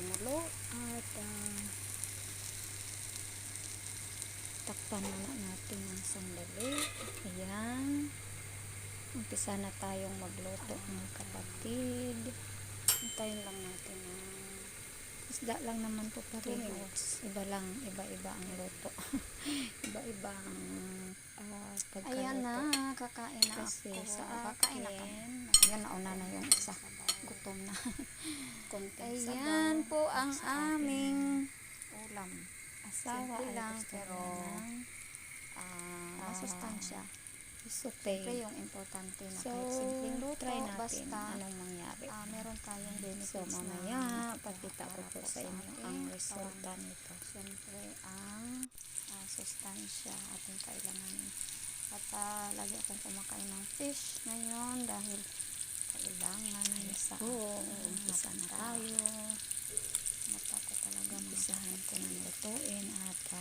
kumulo at takpan na natin ng sandali. Ayan, umpisa na tayong magluto mga kapatid. Hintayin lang natin ng isda lang naman po parehas. Iba-iba ang luto. Iba-iba ang pagkaluto. Ayan na, kakain na kasi ako. sa Kakain na kami. ayan, nauna na yung isa. Gutom na. Ayan po ang aming ulam. Asawa simple ay lang, gusto pero ng masustansya. Siyempre yung importante na so, kahit simpleng luto, try natin basta anong mangyari. meron tayong benefits. So mamaya pakita ko po sa inyo ang resulta nito. Siyempre ang sustansya ating kailanganin. At lagi akong kumakain ng fish ngayon dahil kailangan sa umpisa na tayo. Mata ko talaga Umpisahan ko ng lutuin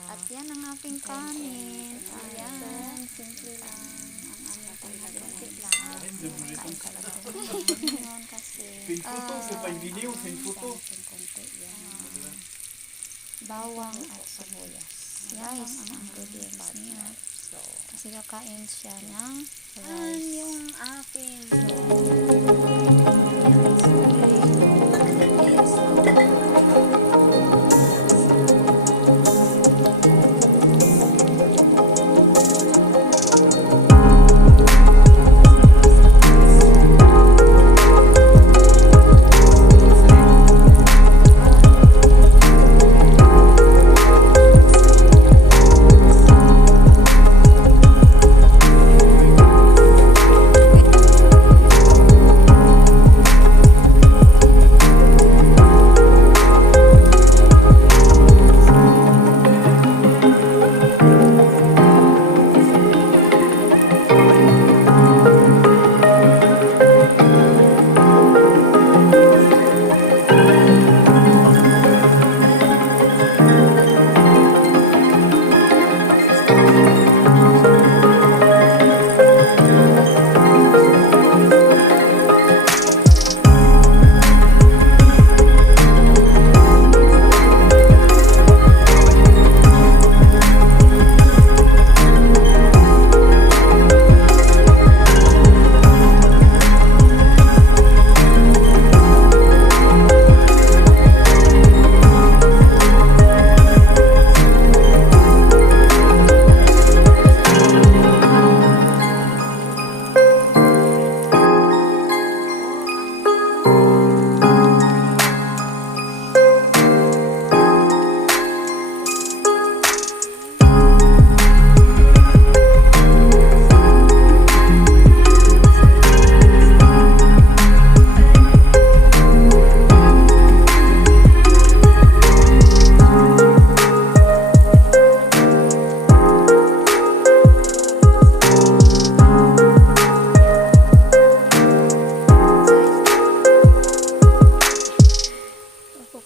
at yan ang ating kanin. Ayan, simple lang. ang aming talagang Kain talaga ako ngayon kasi Fais une photo, c'est pas une vidéo, c'est une photo. konti yan. Bawang at sibuyas. Yan ang ingredients niya. so, Kasi kakain siya ng yan yung aking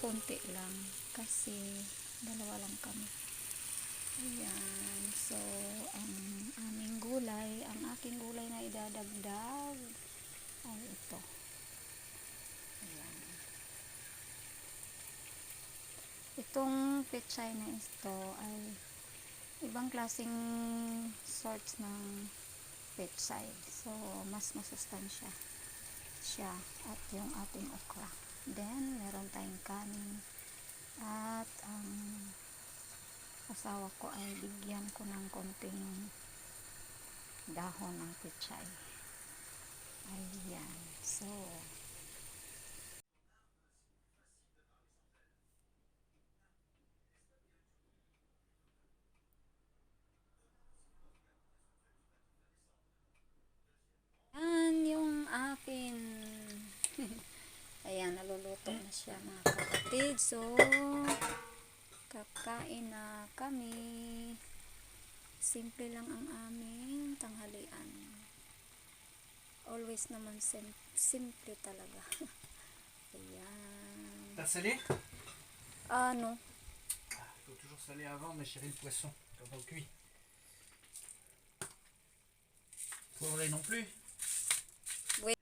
konti lang kasi dalawa lang kami. Ayan, so ang aking gulay na idadagdag ay ito. Ayan. Itong pechay na ito ay ibang klaseng sorts ng pechay, so mas masustansya siya at yung ating okra. Then, meron tayong kanin at ang asawa ko ay bigyan ko ng konting dahon ng pechay. Ayan. So, yan yung akin. Ayan, naluluto na siya mga kapatid. So, kakain na kami. Simple lang ang aming tanghalian. Always naman simple talaga. Ayan. T'as salé? Non. Faut toujours saler avant, ma chérie, le poisson, quand on le cuit. Poivré non plus? Oui.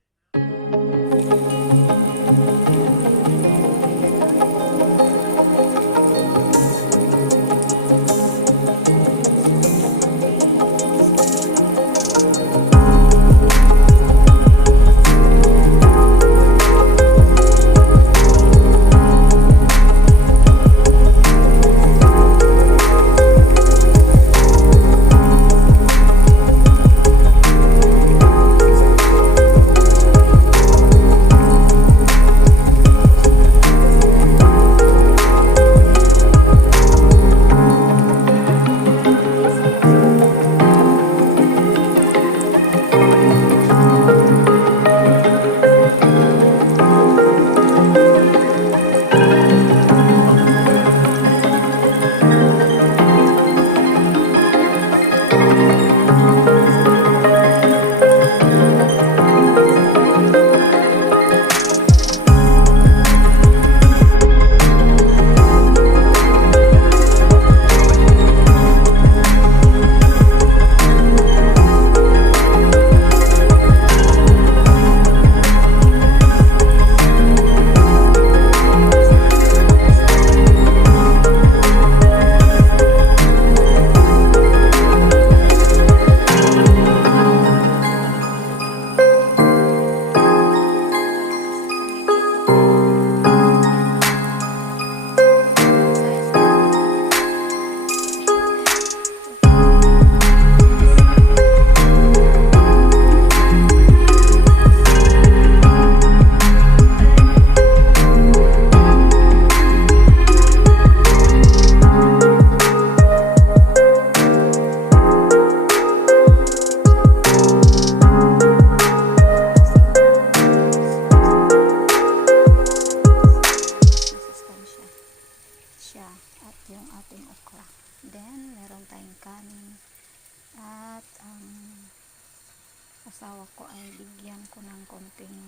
ng konting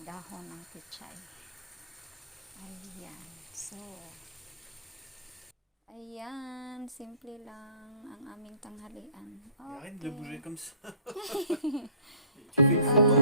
dahon ng pechay. Ayan. So, ayan. Simple lang ang aming tanghalian. Arrête de Okay. bouger comme ça. Tu fais une photo